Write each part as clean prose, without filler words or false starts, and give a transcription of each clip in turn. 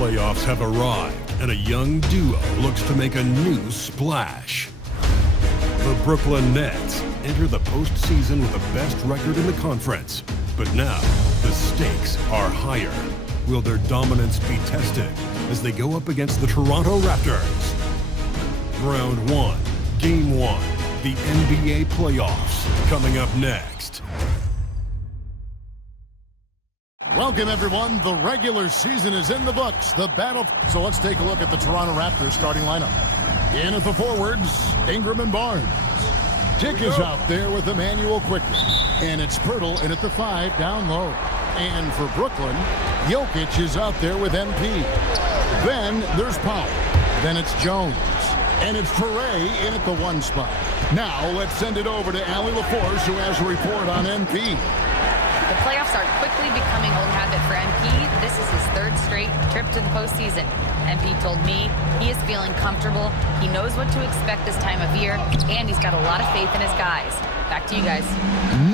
playoffs have arrived, and a young duo looks to make a new splash. The Brooklyn Nets enter the postseason with the best record in the conference. But now, the stakes are higher. Will their dominance be tested as they go up against the Toronto Raptors? Round 1, Game 1, the NBA playoffs, coming up next. Welcome, everyone. The regular season is in the books. The battle. So let's take a look at the Toronto Raptors starting lineup. In at the forwards, Ingram and Barnes. Dick is out there with Emmanuel quickly. And it's Pirtle in at the 5 down low. And for Brooklyn, Jokic is out there with MP. Then there's Powell. Then it's Jones. And it's Toure in at the 1 spot. Now let's send it over to Allie LaForce, who has a report on MP. The playoffs are quickly becoming old habit for MP. This is his 3rd straight trip to the postseason. MP told me he is feeling comfortable. He knows what to expect this time of year, and he's got a lot of faith in his guys. Back to you guys.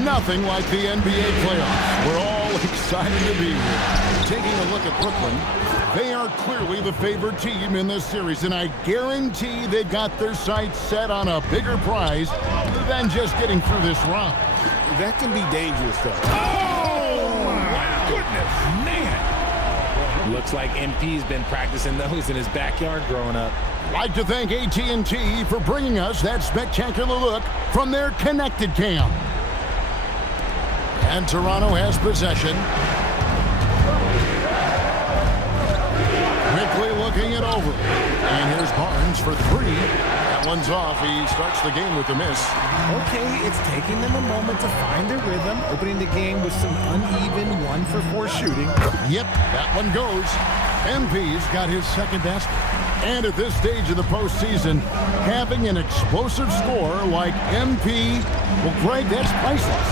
Nothing like the NBA playoffs. We're all excited to be here. Taking a look at Brooklyn, they are clearly the favored team in this series, and I guarantee they've got their sights set on a bigger prize than just getting through this round. That can be dangerous, though. Oh, my goodness, man. Looks like MP's been practicing those in his backyard growing up. Like to thank AT&T for bringing us that spectacular look from their connected cam. And Toronto has possession. Quickly looking it over. And here's Barnes for 3. That one's off. He starts the game with a miss. Okay, it's taking them a moment to find their rhythm, opening the game with some uneven 1-for-4 shooting. Yep, that one goes. MP's got his 2nd basket. And at this stage of the postseason, having an explosive score like MP, well, Greg, that's priceless.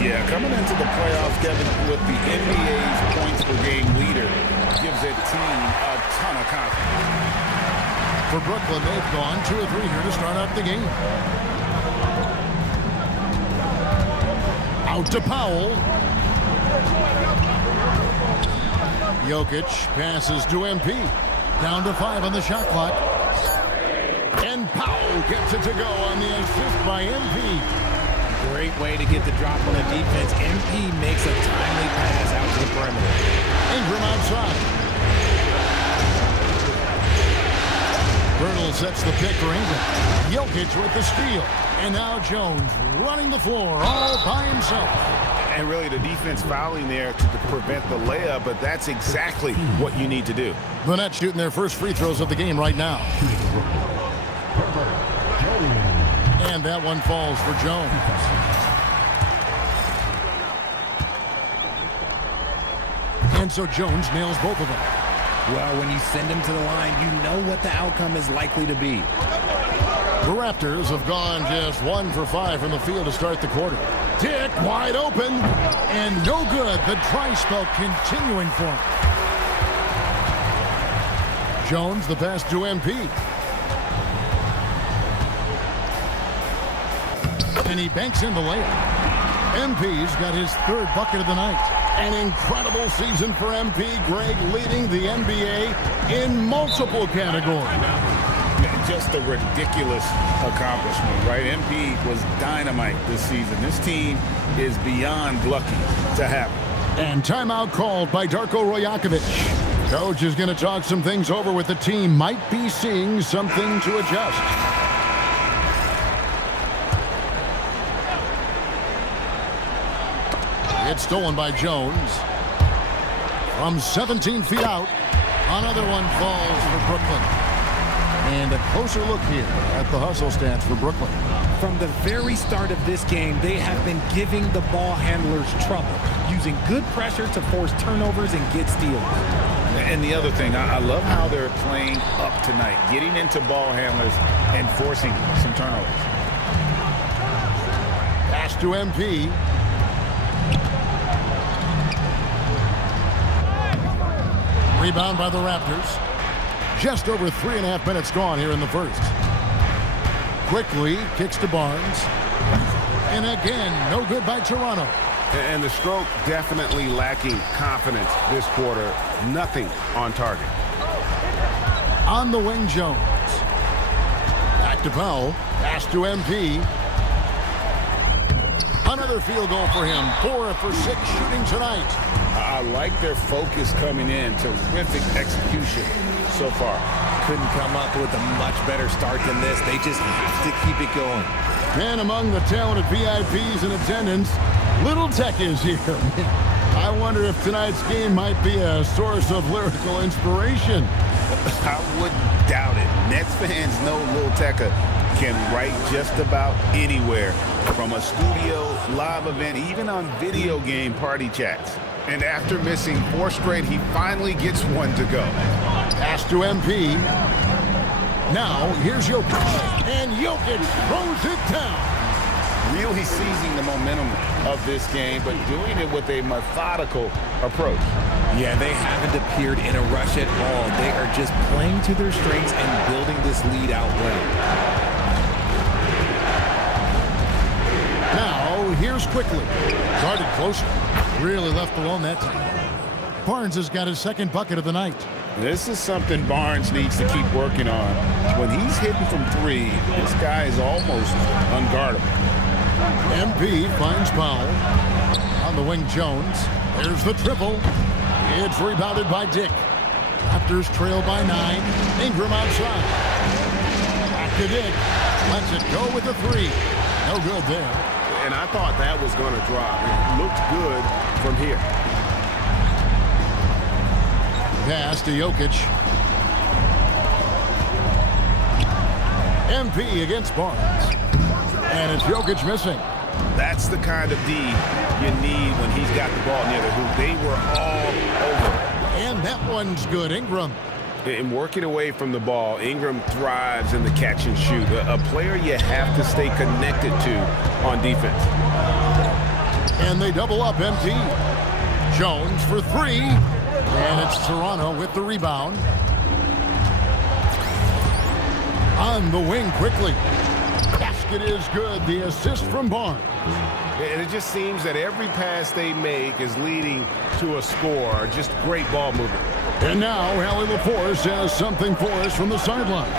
Yeah, coming into the playoffs, Kevin, with the NBA's points per game leader gives that team a ton of confidence. For Brooklyn, they've gone 2 of 3 here to start out the game. Out to Powell. Jokic passes to MP. Down to 5 on the shot clock. And Powell gets it to go on the assist by MP. Great way to get the drop on the defense. MP makes a timely pass out to the perimeter. Ingram outside. Pirtle sets the pick for Ingram. Jokic with the steal. And now Jones running the floor all by himself. And really the defense fouling there to prevent the layup, but that's exactly what you need to do. The Nets shooting their first free throws of the game right now. And that one falls for Jones. And so Jones nails both of them. Well, when you send him to the line, you know what the outcome is likely to be. The Raptors have gone just 1 for 5 from the field to start the quarter. Dick wide open, and no good. The dry spell continuing for him. Jones, the pass to MP. And he banks in the layup. MP's got his 3rd bucket of the night. An incredible season for MP, Greg, leading the NBA in multiple categories. Just a ridiculous accomplishment, right? MP was dynamite this season. This team is beyond lucky to have him. And timeout called by Darko Rajakovic. Coach is going to talk some things over with the team. Might be seeing something to adjust. It's stolen by Jones. From 17 feet out, another one falls for Brooklyn. And a closer look here at the hustle stats for Brooklyn. From the very start of this game, they have been giving the ball handlers trouble, using good pressure to force turnovers and get steals. And the other thing, I love how they're playing up tonight, getting into ball handlers and forcing some turnovers. Pass to MP. Rebound by the Raptors. Just over 3.5 minutes gone here in the first. Quickly kicks to Barnes. And again, no good by Toronto. And the stroke definitely lacking confidence this quarter. Nothing on target. On the wing, Jones. Back to Powell. Pass to MP. Another field goal for him. 4 for 6 shooting tonight. I like their focus coming in. Terrific execution so far. Couldn't come up with a much better start than this. They just have to keep it going. And among the talented VIPs in attendance, Little Tech is here. I wonder if tonight's game might be a source of lyrical inspiration. I wouldn't doubt it. Nets fans know Lil Tecca can write just about anywhere, from a studio, live event, even on video game party chats. And after missing 4 straight, he finally gets one to go. Pass to MP. Now, here's Jokic. And Jokic throws it down. Really seizing the momentum of this game, but doing it with a methodical approach. Yeah, they haven't appeared in a rush at all. They are just playing to their strengths and building this lead out well. Now, here's Quickly. Started closer. Really left alone that time. Barnes has got his second bucket of the night. This is something Barnes needs to keep working on. When he's hitting from 3, this guy is almost unguardable. MP finds Powell. On the wing, Jones. There's the triple. It's rebounded by Dick. Raptors trail by 9. Ingram outside. Back to Dick. Lets it go with the 3. No good there. And I thought that was going to drop. It looked good from here. Pass to Jokic. MP against Barnes. And it's Jokic missing. That's the kind of D you need when he's got the ball near the hoop. They were all over. And that one's good. Ingram. In working away from the ball, Ingram thrives in the catch and shoot. A player you have to stay connected to on defense. And they double up empty. Jones for 3. And it's Toronto with the rebound. On the wing quickly. Basket is good. The assist from Barnes. And it just seems that every pass they make is leading to a score. Just great ball movement. And now, Hallie LaForce has something for us from the sideline.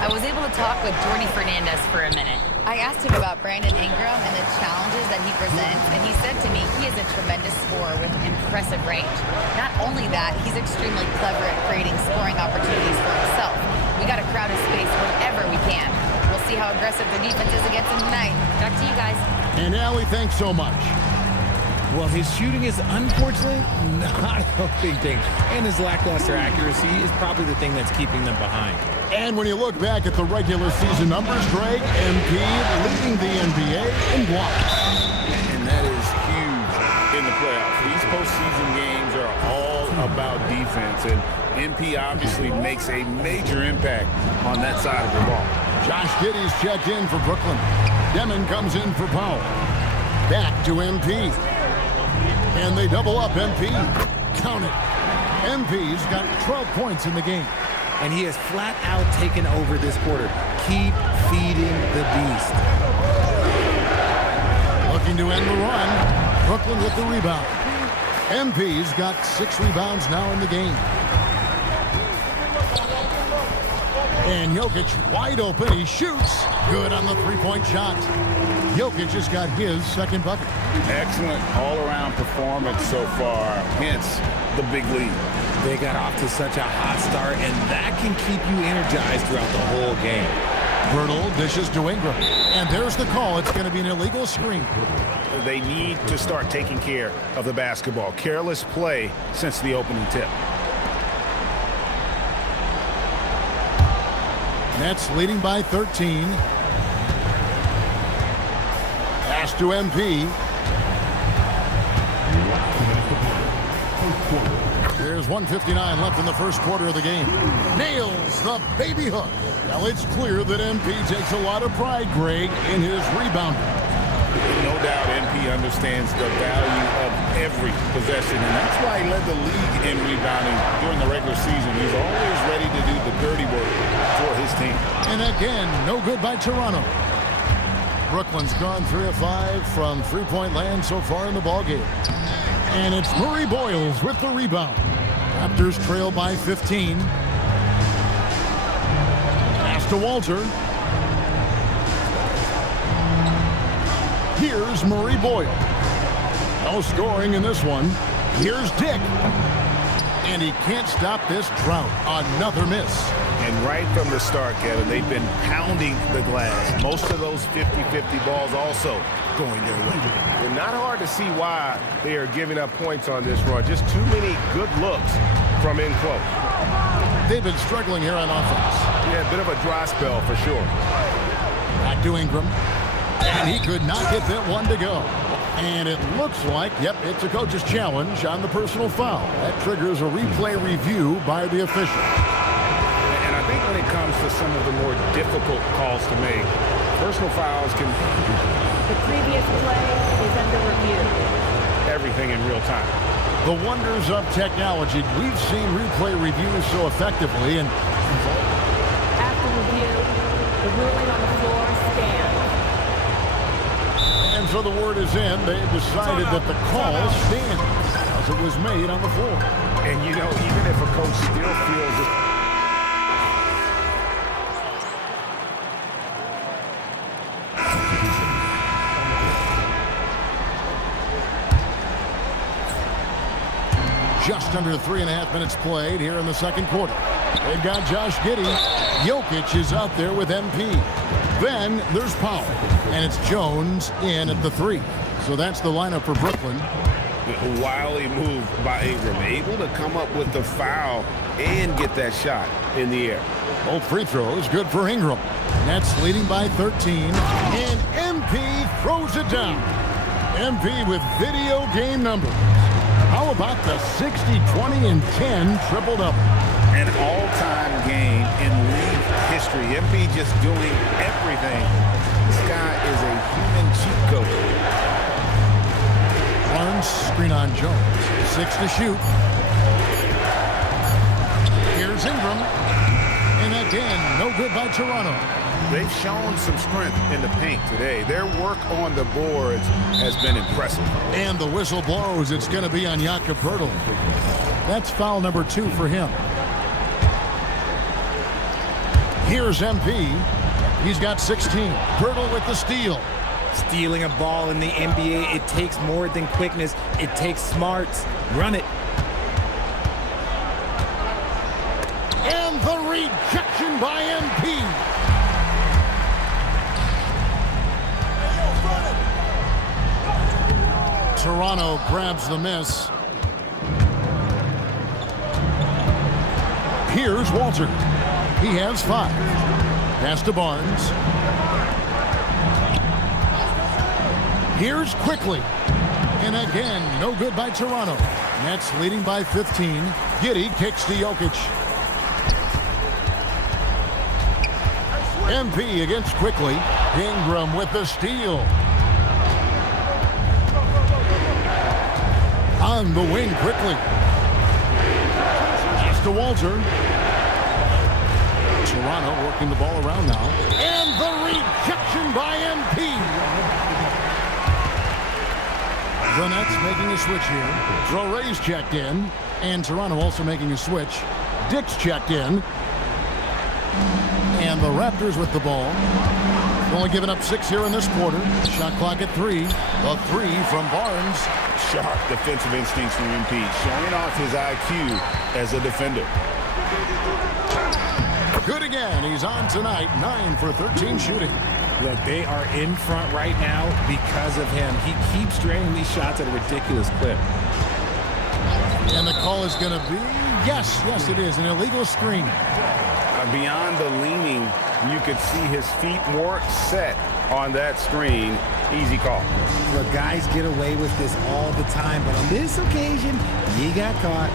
I was able to talk with Jordy Fernandez for a minute. I asked him about Brandon Ingram and the challenges that he presents, and he said to me he is a tremendous scorer with impressive range. Not only that, he's extremely clever at creating scoring opportunities for himself. We got to crowd his space whenever we can. We'll see how aggressive the defense is against him tonight. Back to you guys. And Allie, thanks so much. Well, his shooting is unfortunately not helping things, and his lackluster accuracy is probably the thing that's keeping them behind. And when you look back at the regular season numbers, Greg, MP leading the NBA in blocks. And that is huge in the playoffs. These postseason games are all about defense, and MP obviously makes a major impact on that side of the ball. Josh Giddey's checked in for Brooklyn. Demon comes in for Powell. Back to MP. And they double up MP. Count it. MP's got 12 points in the game. And he has flat out taken over this quarter. Keep feeding the beast. Looking to end the run. Brooklyn with the rebound. MP's got 6 rebounds now in the game. And Jokic wide open. He shoots. Good on the three-point shot. Jokic just got his second bucket. Excellent all-around performance so far, hence the big lead. They got off to such a hot start, and that can keep you energized throughout the whole game. Bernal dishes to Ingram. And there's the call. It's going to be an illegal screen. They need to start taking care of the basketball. Careless play since the opening tip. Nets leading by 13. Pass to MP. There's 1:59 left in the first quarter of the game. Nails the baby hook. Well, it's clear that MP takes a lot of pride, Greg, in his rebounding. No doubt MP understands the value of every possession, and that's why he led the league in rebounding during the regular season. He's always ready to do the dirty work for his team. And again, no good by Toronto. Brooklyn's gone 3 of 5 from three-point land so far in the ballgame. And it's Murray Boyles with the rebound. Raptors trail by 15. to Walter. Here's Murray Boyle. No scoring in this one. Here's Dick. And he can't stop this drought. Another miss. And right from the start, Kevin, they've been pounding the glass. Most of those 50-50 balls also going their way. And not hard to see why they are giving up points on this run. Just too many good looks from in close. They've been struggling here on offense. Yeah, a bit of a dry spell for sure. Back to Ingram. And he could not get that one to go. And it looks like, yep, it's a coach's challenge on the personal foul. That triggers a replay review by the official. And I think when it comes to some of the more difficult calls to make, personal fouls can... The previous play is under review. Everything in real time. The wonders of technology. We've seen replay reviews so effectively. And After review, the ruling on the floor stands. so the word is in. They've decided that the call stands as it was made on the floor. And, you know, even if a coach still feels it. Just under 3.5 minutes played here in the second quarter. They've got Josh Giddey. Jokic is out there with MP. Then there's Powell. And it's Jones in at the 3. So that's the lineup for Brooklyn. A wily move by Ingram. Able to come up with the foul and get that shot in the air. Both free throws good for Ingram. Nets leading by 13. And MP throws it down. MP with video game numbers. How about the 60, 20, and 10 triple-double? An all-time game in league history. MP just doing everything. This guy is a human cheat code. Barnes, screen on Jones. 6 to shoot. Here's Ingram. And again, no good by Toronto. They've shown some strength in the paint today. Their work on the boards has been impressive. And the whistle blows. It's going to be on Jakob Poeltl. That's foul number 2 for him. Here's MP. He's got 16. Poeltl with the steal. Stealing a ball in the NBA, it takes more than quickness. It takes smarts. Run it. And the rejection by MP. Toronto grabs the miss. Here's Walter. He has 5. Pass to Barnes. Here's Quickly. And again, no good by Toronto. Nets leading by 15. Giddey kicks to Jokic. MP against Quickly. Ingram with the steal. On the wing quickly. Just to Walter. Toronto working the ball around now. And the rejection by MP. The Nets making a switch here. Roray's checked in. And Toronto also making a switch. Dick's checked in. And the Raptors with the ball. Only giving up 6 here in this quarter. Shot clock at 3. A 3 from Barnes. Sharp defensive instincts from MP, showing off his IQ as a defender. Good again. He's on tonight. 9 for 13 shooting. Look, they are in front right now because of him. He keeps draining these shots at a ridiculous clip. And the call is going to be, yes, it is, an illegal screen. Beyond the leaning, you could see his feet more set on that screen. Easy call. Look, guys get away with this all the time, but on this occasion, he got caught.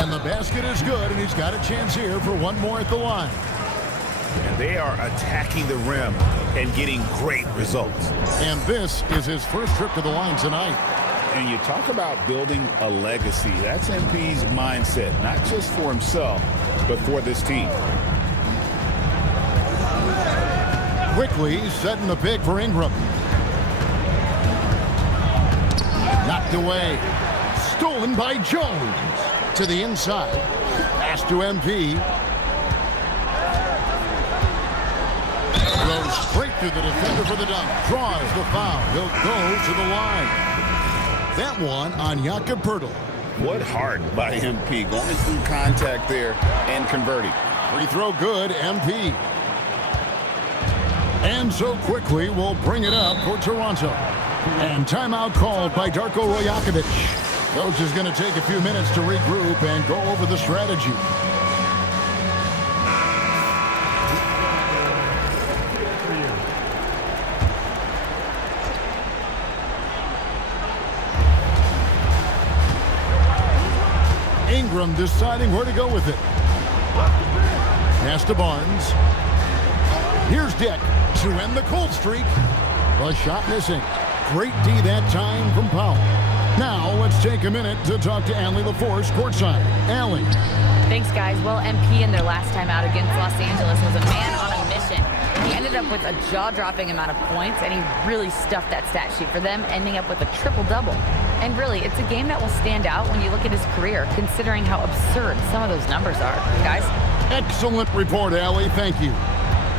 And the basket is good, and he's got a chance here for one more at the line. And they are attacking the rim and getting great results. And this is his first trip to the line tonight. And you talk about building a legacy. That's MP's mindset, not just for himself, but for this team. Quickly setting the pick for Ingram. Knocked away. Stolen by Jones. To the inside. Pass to MP. Goes straight through the defender for the dunk. Draws the foul. He'll go to the line. That one on Jakob Poeltl. What heart by MP, going through contact there and converting. Free throw good, MP. And so quickly, we'll bring it up for Toronto. And timeout called by Darko Rajakovic. Coach is going to take a few minutes to regroup and go over the strategy. Ingram deciding where to go with it. Pass to Barnes. Here's Dick to end the cold streak. The shot missing. Great D that time from Powell. Now let's take a minute to talk to Allie LaForce courtside. Allie. Thanks, guys. Well, MP in their last time out against Los Angeles was a man on a mission. He ended up with a jaw-dropping amount of points, and he really stuffed that stat sheet for them, ending up with a triple-double. And really, it's a game that will stand out when you look at his career, considering how absurd some of those numbers are. Guys? Excellent report, Allie. Thank you.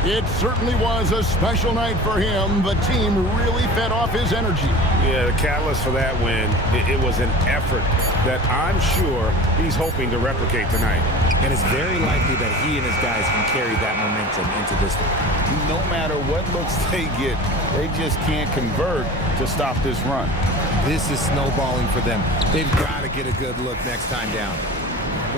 It certainly was a special night for him. The team really fed off his energy. Yeah, the catalyst for that win, it was an effort that I'm sure he's hoping to replicate tonight. And it's very likely that he and his guys can carry that momentum into this one. No matter what looks they get, they just can't convert to stop this run. This is snowballing for them. They've got to get a good look next time down.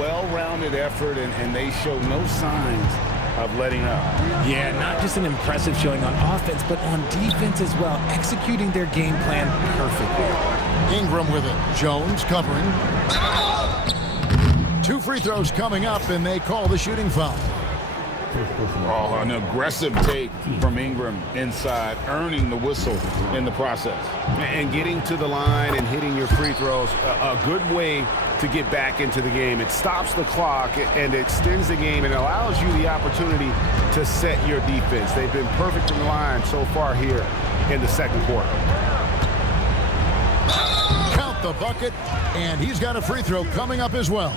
Well-rounded effort, and they show no signs of letting up. Yeah, not just an impressive showing on offense, but on defense as well, executing their game plan perfectly. Ingram with it. Jones covering. 2 free throws coming up, and they call the shooting foul. Oh, an aggressive take from Ingram inside, earning the whistle in the process. And getting to the line and hitting your free throws, a good way to get back into the game. It stops the clock and extends the game and allows you the opportunity to set your defense. They've been perfect from the line so far here in the second quarter. Count the bucket, and he's got a free throw coming up as well.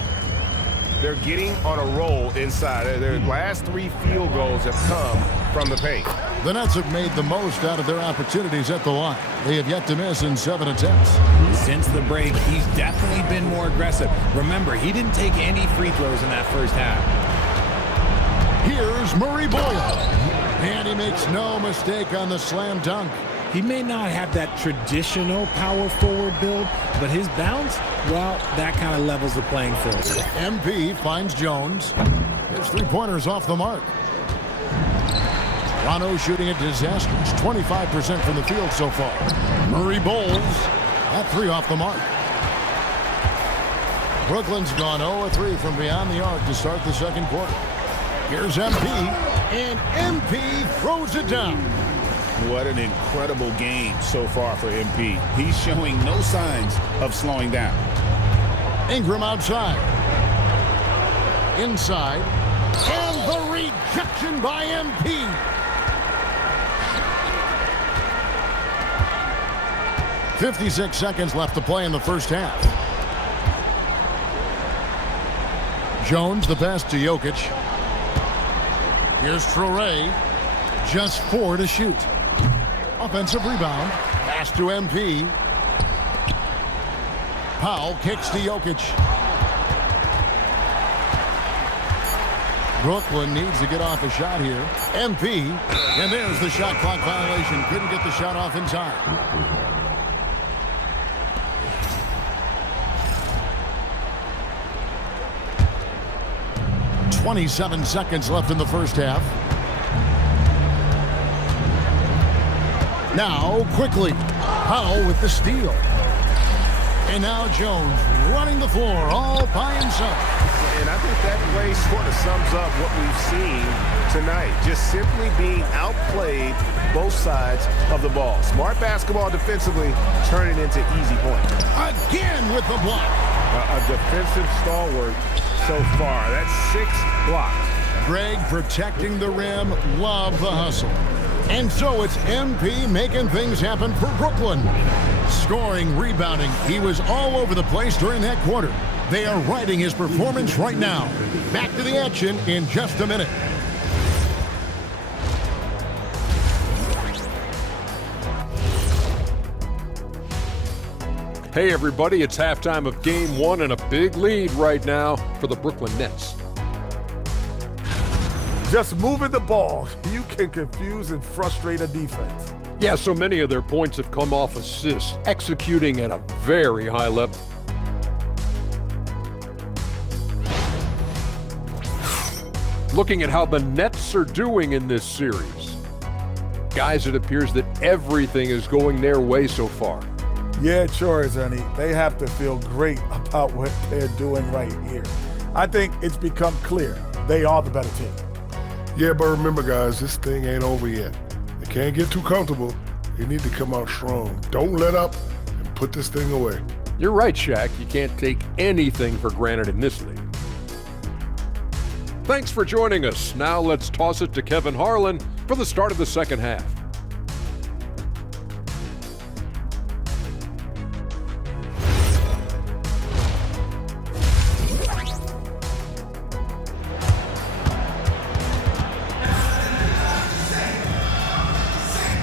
They're getting on a roll inside. Their last 3 field goals have come from the paint. The Nets have made the most out of their opportunities at the line. They have yet to miss in 7 attempts. Since the break, he's definitely been more aggressive. Remember, he didn't take any free throws in that first half. Here's Murray Boyle. And he makes no mistake on the slam dunk. He may not have that traditional power forward build, but his bounce, well, that kind of levels the playing field. MP finds Jones. His 3-pointer's off the mark. Toronto shooting a disastrous 25% from the field so far. Murray bowls. That 3 off the mark. Brooklyn's gone 0-3 from beyond the arc to start the second quarter. Here's MP, and MP throws it down. What an incredible game so far for MP. He's showing no signs of slowing down. Ingram outside. Inside. And the rejection by MP. .56 seconds left to play in the first half. Jones, the pass to Jokic. Here's Traore. Just 4 to shoot. Offensive rebound. Pass to MP. Powell kicks to Jokic. Brooklyn needs to get off a shot here. MP. And there's the shot clock violation. Couldn't get the shot off in time. 27 seconds left in the first half. Now, quickly, Powell with the steal. And now Jones running the floor all by himself. And I think that play sort of sums up what we've seen tonight. Just simply being outplayed both sides of the ball. Smart basketball defensively, turning into easy points. Again with the block. A defensive stalwart so far. That's 6 blocks. Greg protecting the rim. Love the hustle. And so it's MP making things happen for Brooklyn. Scoring, rebounding. He was all over the place during that quarter. They are riding his performance right now. Back to the action in just a minute. Hey everybody, it's halftime of Game 1 and a big lead right now for the Brooklyn Nets. Just moving the ball, you can confuse and frustrate a defense. Yeah, so many of their points have come off assists, executing at a very high level. Looking at how the Nets are doing in this series. Guys, it appears that everything is going their way so far. Yeah, it sure is, honey. They have to feel great about what they're doing right here. I think it's become clear they are the better team. Yeah, but remember, guys, this thing ain't over yet. They can't get too comfortable. They need to come out strong. Don't let up and put this thing away. You're right, Shaq. You can't take anything for granted in this league. Thanks for joining us. Now let's toss it to Kevin Harlan for the start of the second half.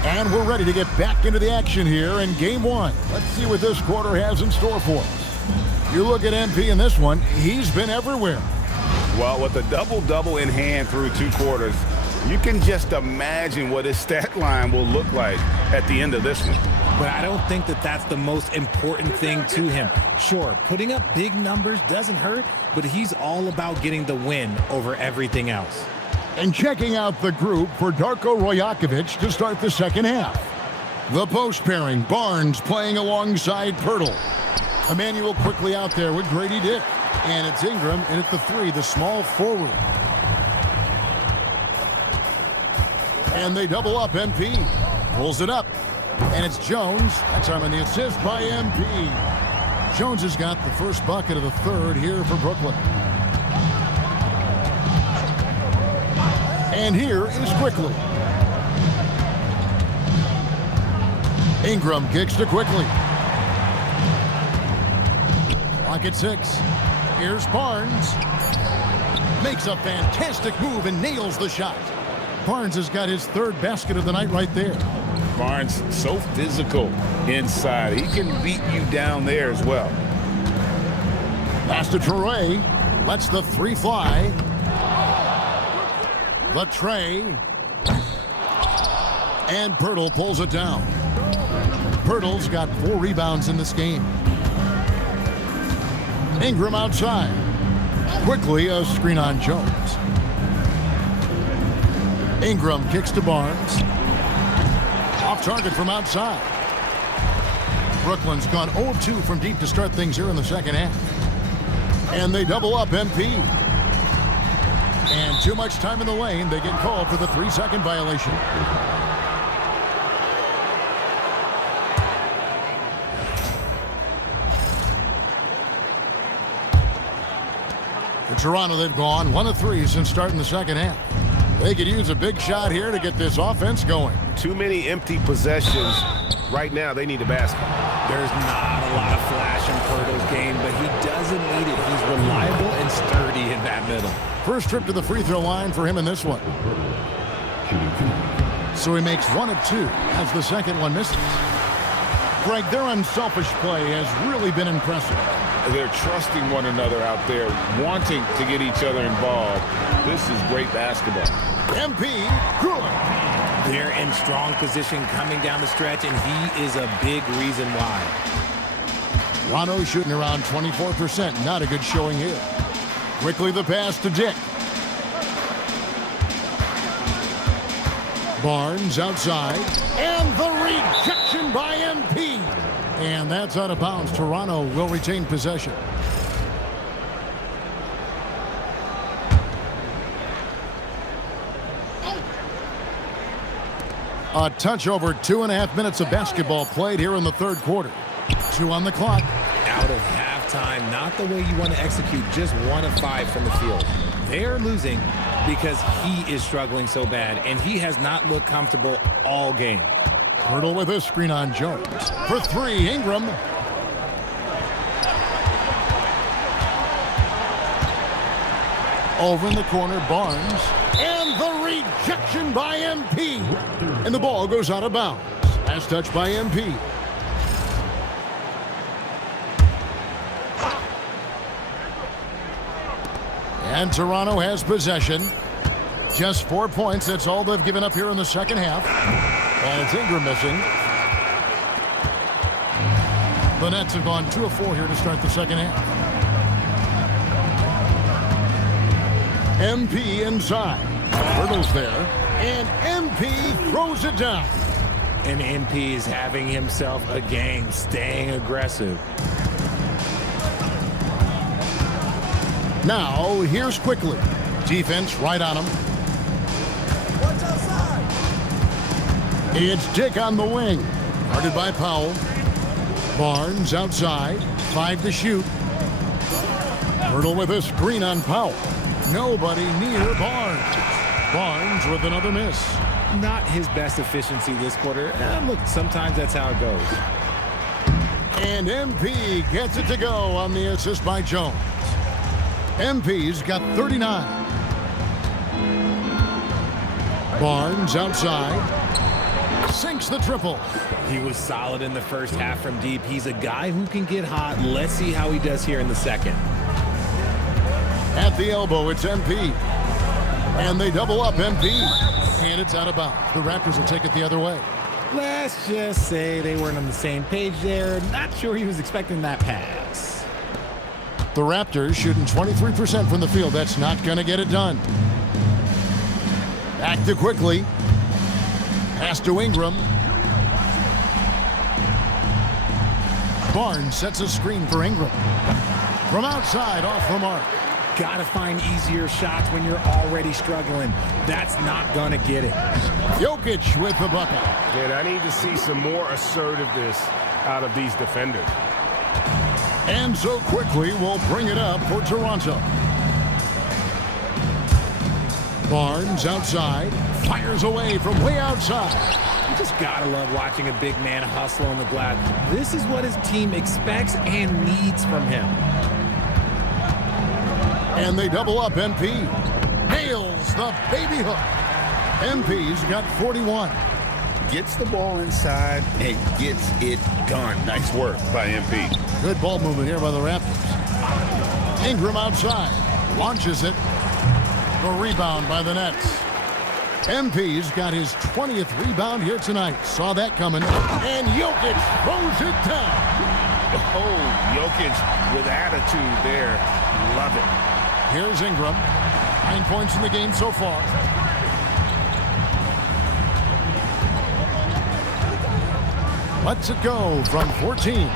And we're ready to get back into the action here in Game 1. Let's see what this quarter has in store for us. You look at MP in this one, he's been everywhere. Well, with a double-double in hand through 2 quarters, you can just imagine what his stat line will look like at the end of this one. But I don't think that that's the most important thing to him. Sure, putting up big numbers doesn't hurt, but he's all about getting the win over everything else. And checking out the group for Darko Rajakovic to start the second half. The post pairing, Barnes playing alongside Pirtle. Emmanuel quickly out there with Grady Dick. And it's Ingram in at the 3, the small forward. And they double up MP. Pulls it up. And it's Jones. That's on the assist by MP. Jones has got the first bucket of the third here for Brooklyn. And here is Quickly. Ingram kicks to Quickly. Clock at 6. Here's Barnes. Makes a fantastic move and nails the shot. Barnes has got his third basket of the night right there. Barnes, so physical inside. He can beat you down there as well. Pass to Traore. Lets the 3 fly. The tray. And Pirtle pulls it down. Pirtle's got 4 rebounds in this game. Ingram outside. Quickly a screen on Jones. Ingram kicks to Barnes. Off target from outside. Brooklyn's gone 0-2 from deep to start things here in the second half. And they double up MP. And too much time in the lane. They get called for the 3-second violation. For Toronto, they've gone 1 of 3 since starting the second half. They could use a big shot here to get this offense going. Too many empty possessions. Right now, they need a basket. There's not a lot of flash in Pirtle's game, but he doesn't need it. He's reliable and sturdy in that middle. First trip to the free throw line for him in this one. So he makes 1 of 2 as the second one misses. Greg, their unselfish play has really been impressive. They're trusting one another out there, wanting to get each other involved. This is great basketball. MP, good. They're in strong position coming down the stretch, and he is a big reason why. Toronto shooting around 24%. Not a good showing here. Quickly the pass to Dick. Barnes outside. And the rejection by MP. And that's out of bounds. Toronto will retain possession. A touch over 2.5 minutes of basketball played here in the third quarter. 2 on the clock. Out of halftime, not the way you want to execute, just 1 of 5 from the field. They're losing because he is struggling so bad, and he has not looked comfortable all game. Pirtle with a screen on Jones. For 3, Ingram. Over in the corner, Barnes. And the rejection by MP. And the ball goes out of bounds. Last touch by MP. And Toronto has possession. Just 4 points. That's all they've given up here in the second half. And it's Ingram missing. The Nets have gone 2 of 4 here to start the second half. MP inside. Hurdles there. And MP throws it down. And MP is having himself a game, staying aggressive. Now, here's quickly. Defense right on him. Watch outside. It's Dick on the wing. Guarded by Powell. Barnes outside. 5 to shoot. Hurdle with a screen on Powell. Nobody near Barnes. Barnes with another miss. Not his best efficiency this quarter. Look, sometimes that's how it goes. And MP gets it to go on the assist by Jones. MP's got 39. Barnes outside. Sinks the triple. He was solid in the first half from deep. He's a guy who can get hot. Let's see how he does here in the second. At the elbow, it's MP. And they double up MP. And it's out of bounds. The Raptors will take it the other way. Let's just say they weren't on the same page there. Not sure he was expecting that pass. The Raptors shooting 23% from the field. That's not going to get it done. Back to quickly. Pass to Ingram. Barnes sets a screen for Ingram. From outside, off the mark. Gotta find easier shots when you're already struggling. That's not gonna get it. Jokic with the bucket. And I need to see some more assertiveness out of these defenders. And so quickly we'll bring it up for Toronto. Barnes outside. Fires away from way outside. You just gotta love watching a big man hustle on the glass. This is what his team expects and needs from him. And they double up MP. Nails the baby hook. MP's got 41. Gets the ball inside and gets it done. Nice work by MP. Good ball movement here by the Raptors. Ingram outside. Launches it. The rebound by the Nets. MP's got his 20th rebound here tonight. Saw that coming. And Jokic throws it down. Oh, Jokic with attitude there. Love it. Here's Ingram. 9 points in the game so far. Lets it go from 14.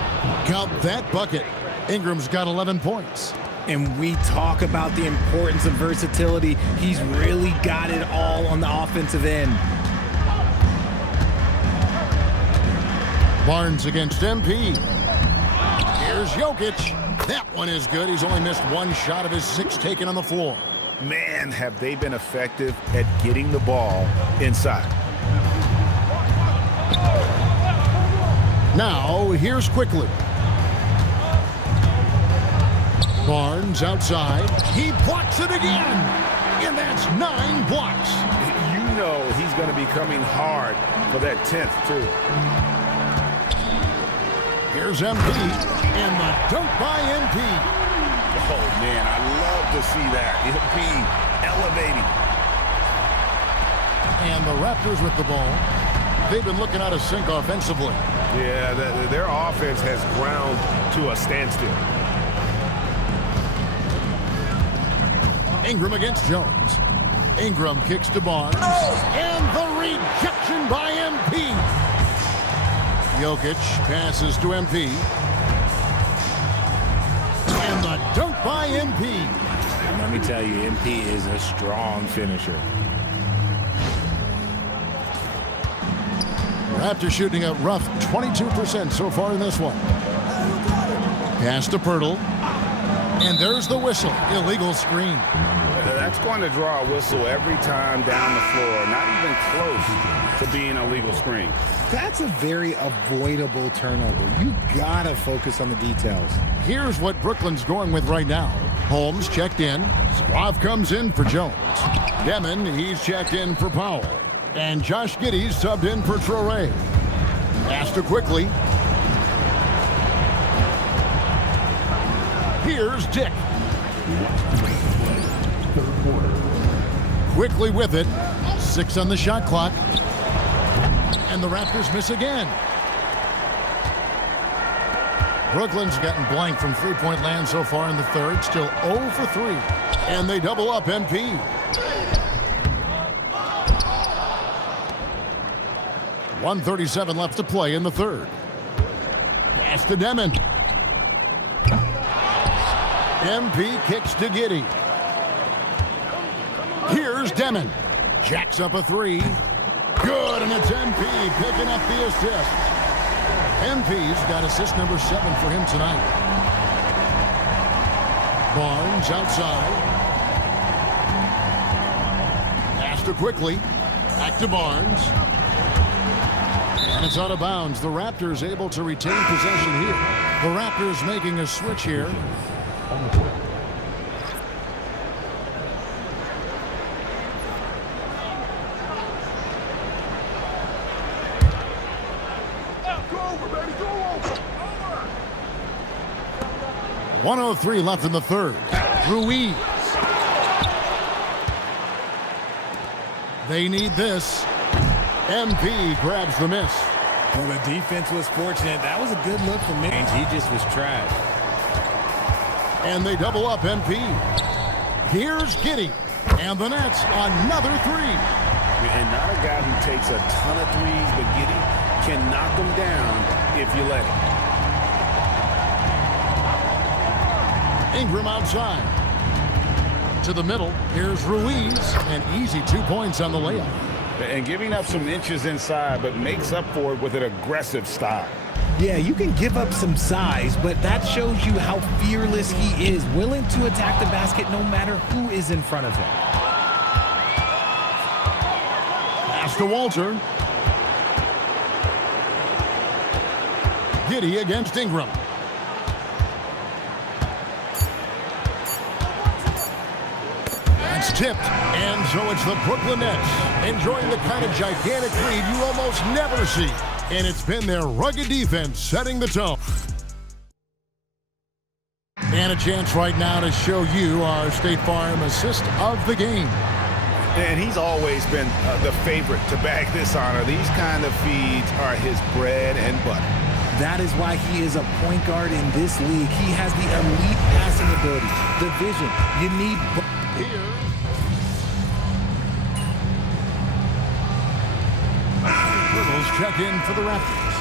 Count that bucket. Ingram's got 11 points. And we talk about the importance of versatility. He's really got it all on the offensive end. Barnes against MP. Here's Jokic. That one is good. He's only missed 1 shot of his 6 taken on the floor. Man, have they been effective at getting the ball inside. Now, here's quickly. Barnes outside. He blocks it again. And that's 9 blocks. You know he's going to be coming hard for that 10th, too. Here's MP. And the dunk by MP. Oh, man, I love to see that. MP elevating. And the Raptors with the ball. They've been looking out of sync offensively. Yeah, their offense has ground to a standstill. Ingram against Jones. Ingram kicks to Barnes. And the rejection by MP. Jokic passes to MP. And the dunk by MP. Let me tell you, MP is a strong finisher. Raptors shooting a rough 22% so far in this one. Pass to Pirtle. And there's the whistle. Illegal screen. That's going to draw a whistle every time down the floor. Not even close. to being a legal screen. That's a very avoidable turnover. You gotta focus on the details. Here's what Brooklyn's going with right now. Holmes checked in. Suave comes in for Jones. Demon, he's checked in for Powell. And Josh Giddey's subbed in for Traore. Pass to Quickly. Here's Dick. Quickly with it. 6 on the shot clock. And the Raptors miss again. Brooklyn's gotten blank from three-point land so far in the third. Still 0 for 3. And they double up MP. .137 left to play in the third. Pass to Demon. MP kicks to Giddey. Here's Demon. Jacks up a 3. Good, and it's MP picking up the assist. MP's got assist number 7 for him tonight. Barnes outside. Pass to Quickly. Back to Barnes. And it's out of bounds. The Raptors able to retain possession here. The Raptors making a switch here. Go over, baby, go over. 1:03 left in the third. Ruiz. They need this. MP grabs the miss. Well, the defense was fortunate. That was a good look for me. And he just was trash. And they double up MP. Here's Giddey. And the Nets, another 3. And not a guy who takes a ton of threes, but Giddey can knock them down if you let him. Ingram outside. To the middle. Here's Ruiz. An easy 2 points on the layup. And giving up some inches inside, but makes up for it with an aggressive style. Yeah, you can give up some size, but that shows you how fearless he is, willing to attack the basket no matter who is in front of him. Pass to Walter. Giddey against Ingram. That's tipped, and so it's the Brooklyn Nets enjoying the kind of gigantic lead you almost never see. And it's been their rugged defense setting the tone. And a chance right now to show you our State Farm assist of the game. And he's always been the favorite to bag this honor. These kind of feeds are his bread and butter. That is why he is a point guard in this league. He has the elite passing ability, the vision. You need here. Check in for the Raptors.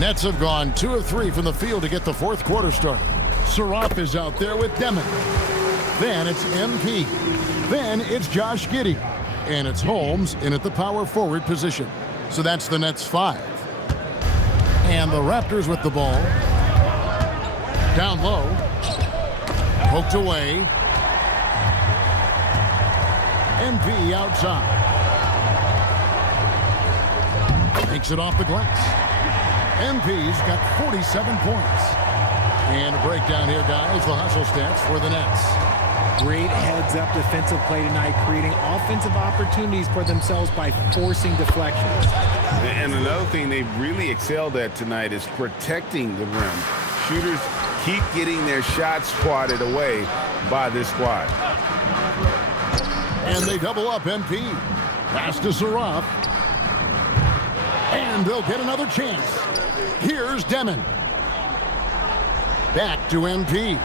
Nets have gone 2 of 3 from the field to get the fourth quarter started. Saraf is out there with Demon. Then it's MP. Then it's Josh Giddey. And it's Holmes in at the power forward position. So that's the Nets 5. And the Raptors with the ball. Down low. Poked away. MP outside. Takes it off the glass. MP's got 47 points. And a breakdown here, guys. The hustle stats for the Nets. Great heads-up defensive play tonight, creating offensive opportunities for themselves by forcing deflections. And another thing they've really excelled at tonight is protecting the rim. Shooters keep getting their shots swatted away by this squad. And they double up MP. Pass to Saraf. And they'll get another chance. Here's Demon. Back to MP.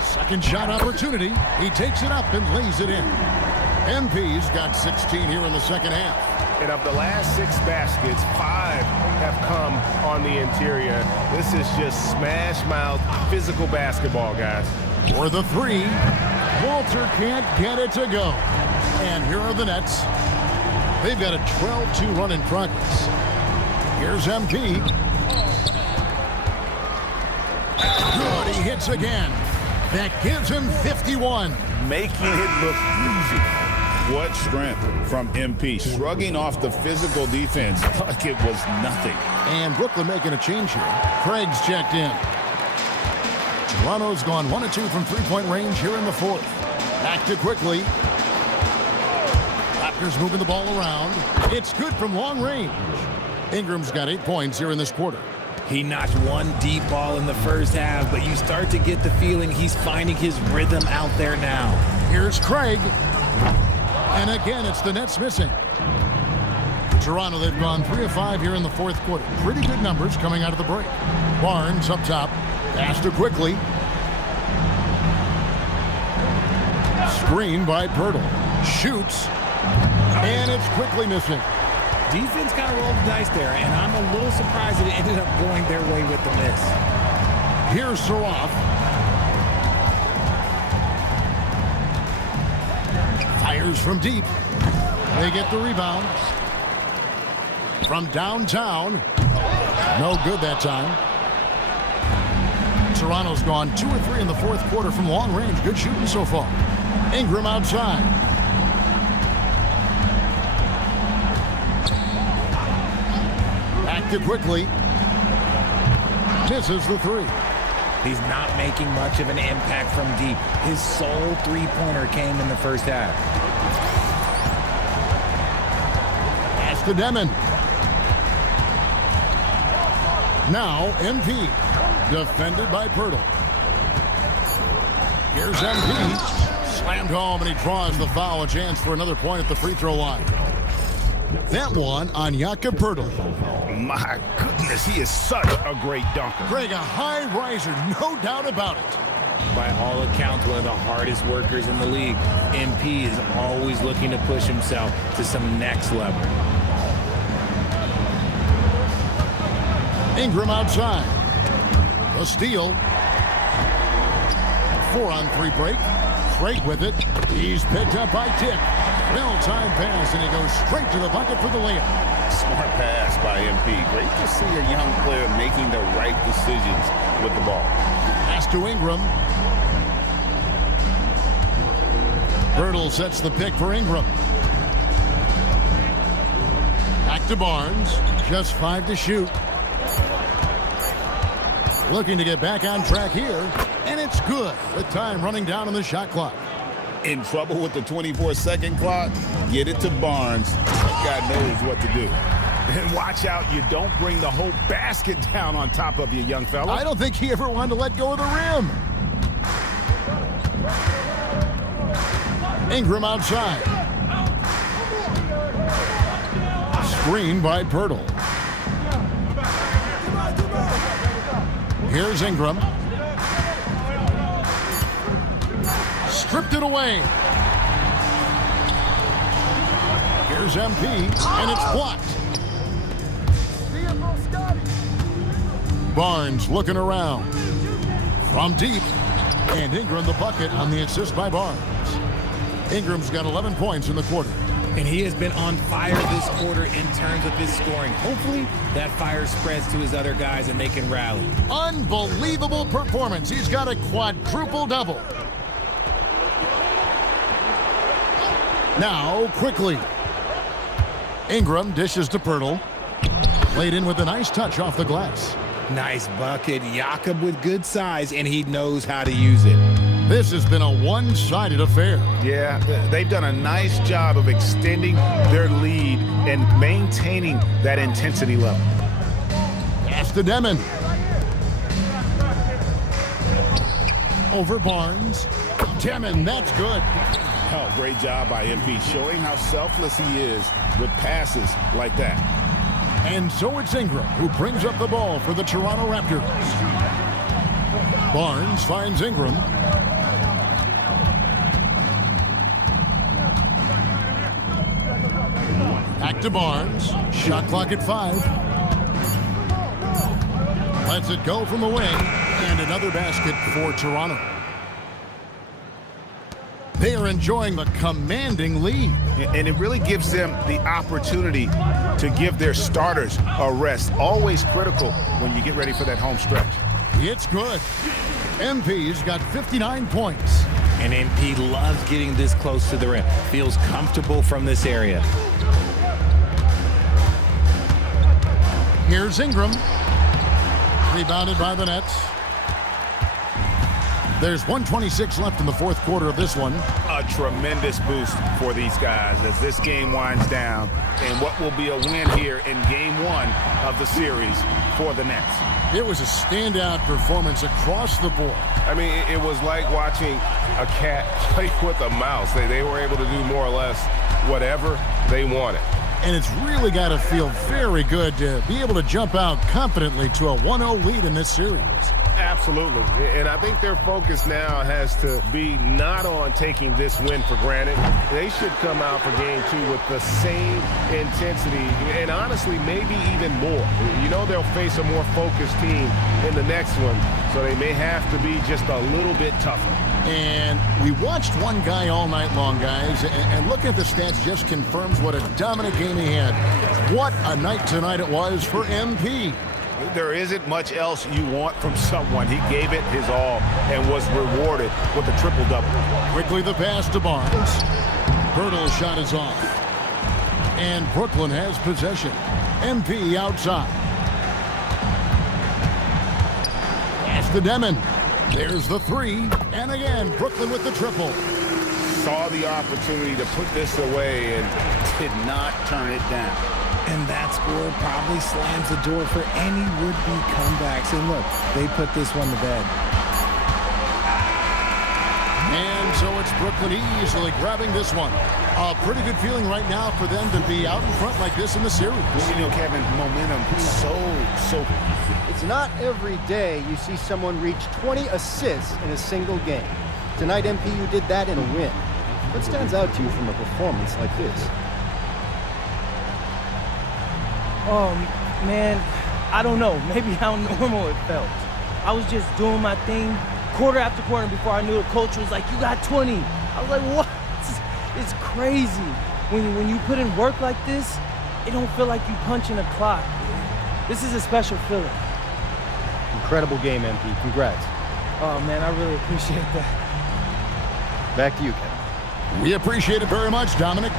Second shot opportunity. He takes it up and lays it in. MP's got 16 here in the second half. And of the last 6 baskets, 5 have come on the interior. This is just smash mouth physical basketball, guys. For the 3, Walter can't get it to go. And here are the Nets. They've got a 12-2 run in progress. Here's MP. Good, he hits again. That gives him 51. Making it look easy. What strength from MP. Shrugging off the physical defense like it was nothing. And Brooklyn making a change here. Craig's checked in. Toronto's gone 1 of 2 from three-point range here in the fourth. Back to quickly. Raptors moving the ball around. It's good from long range. Ingram's got 8 points here in this quarter. He knocked one deep ball in the first half, but you start to get the feeling he's finding his rhythm out there now. Here's Craig. And again, it's the Nets missing. Toronto, they've gone 3 of 5 here in the fourth quarter. Pretty good numbers coming out of the break. Barnes up top. Pass to quickly. Screen by Pirtle. Shoots. And it's quickly missing. Defense kind of rolled the dice there, and I'm a little surprised that it ended up going their way with the miss. Here's Saroff. Fires from deep. They get the rebound. From downtown. No good that time. Toronto's gone 2 of 3 in the fourth quarter from long range. Good shooting so far. Ingram outside. Back to quickly. Misses the 3. He's not making much of an impact from deep. His sole three-pointer came in the first half. Pass to Demon. Now MP. Defended by Pirtle. Here's MP. Slammed home, and he draws the foul. A chance for another point at the free throw line. That one on Jakob Pirtle. My goodness, he is such a great dunker. Craig, a high riser, no doubt about it. By all accounts, one of the hardest workers in the league. MP is always looking to push himself to some next level. Ingram outside. A steal. 4-on-3 break. Straight with it. He's picked up by Tick. Well-timed pass, and he goes straight to the bucket for the layup. Smart pass by MP. Great to see a young player making the right decisions with the ball. Pass to Ingram. Pirtle sets the pick for Ingram. Back to Barnes. Just 5 to shoot. Looking to get back on track here, and it's good with time running down on the shot clock. In trouble with the 24-second clock? Get it to Barnes. God knows what to do. And watch out, you don't bring the whole basket down on top of you, young fella. I don't think he ever wanted to let go of the rim. Ingram outside. Screen by Pirtle. Here's Ingram. Stripped it away. Here's MP, and it's blocked. Barnes looking around. From deep. And Ingram the bucket on the assist by Barnes. Ingram's got 11 points in the quarter. And he has been on fire this quarter in terms of his scoring. Hopefully, that fire spreads to his other guys and they can rally. Unbelievable performance. He's got a quadruple-double. Now, quickly. Ingram dishes to Pirtle. Played in with a nice touch off the glass. Nice bucket. Jakob with good size, and he knows how to use it. This has been a one-sided affair. Yeah, they've done a nice job of extending their lead and maintaining that intensity level. Pass to Demon. Over Barnes. Demon, that's good. Oh, great job by MP, showing how selfless he is with passes like that. And so it's Ingram who brings up the ball for the Toronto Raptors. Barnes finds Ingram. Back to Barnes. Shot clock at 5. Lets it go from the wing. And another basket for Toronto. They are enjoying the commanding lead. And it really gives them the opportunity to give their starters a rest. Always critical when you get ready for that home stretch. It's good. MP's got 59 points. And MP loves getting this close to the rim. Feels comfortable from this area. Here's Ingram. Rebounded by the Nets. There's 1:26 left in the fourth quarter of this one. A tremendous boost for these guys as this game winds down and what will be a win here in game one of the series for the Nets. It was a standout performance across the board. I mean, it was like watching a cat play with a mouse. They were able to do more or less whatever they wanted. And it's really got to feel very good to be able to jump out confidently to a 1-0 lead in this series. Absolutely. And I think their focus now has to be not on taking this win for granted. They should come out for game two with the same intensity and honestly maybe even more. You know they'll face a more focused team in the next one, so they may have to be just a little bit tougher. And we watched one guy all night long, guys, and looking at the stats just confirms what a dominant game he had. What a night tonight it was for MP. There isn't much else you want from someone. He gave it his all and was rewarded with a triple-double. Quickly the pass to Barnes. Hurdle's shot is off. And Brooklyn has possession. MP outside. Pass to Demon. There's the three. And again, Brooklyn with the triple. Saw the opportunity to put this away and did not turn it down. And that score probably slams the door for any would-be comebacks. And look, they put this one to bed. And so it's Brooklyn easily grabbing this one. A pretty good feeling right now for them to be out in front like this in the series. You know, Kevin, momentum so. It's not every day you see someone reach 20 assists in a single game. Tonight, MP, you did that in a win. What stands out to you from a performance like this? Oh, man, I don't know. Maybe how normal it felt. I was just doing my thing quarter after quarter before I knew the coach was like, you got 20. I was like, what? It's crazy. When you put in work like this, it don't feel like you punching a clock. This is a special feeling. Incredible game, MP. Congrats. Oh, man, I really appreciate that. Back to you, Kevin. We appreciate it very much, Dominic.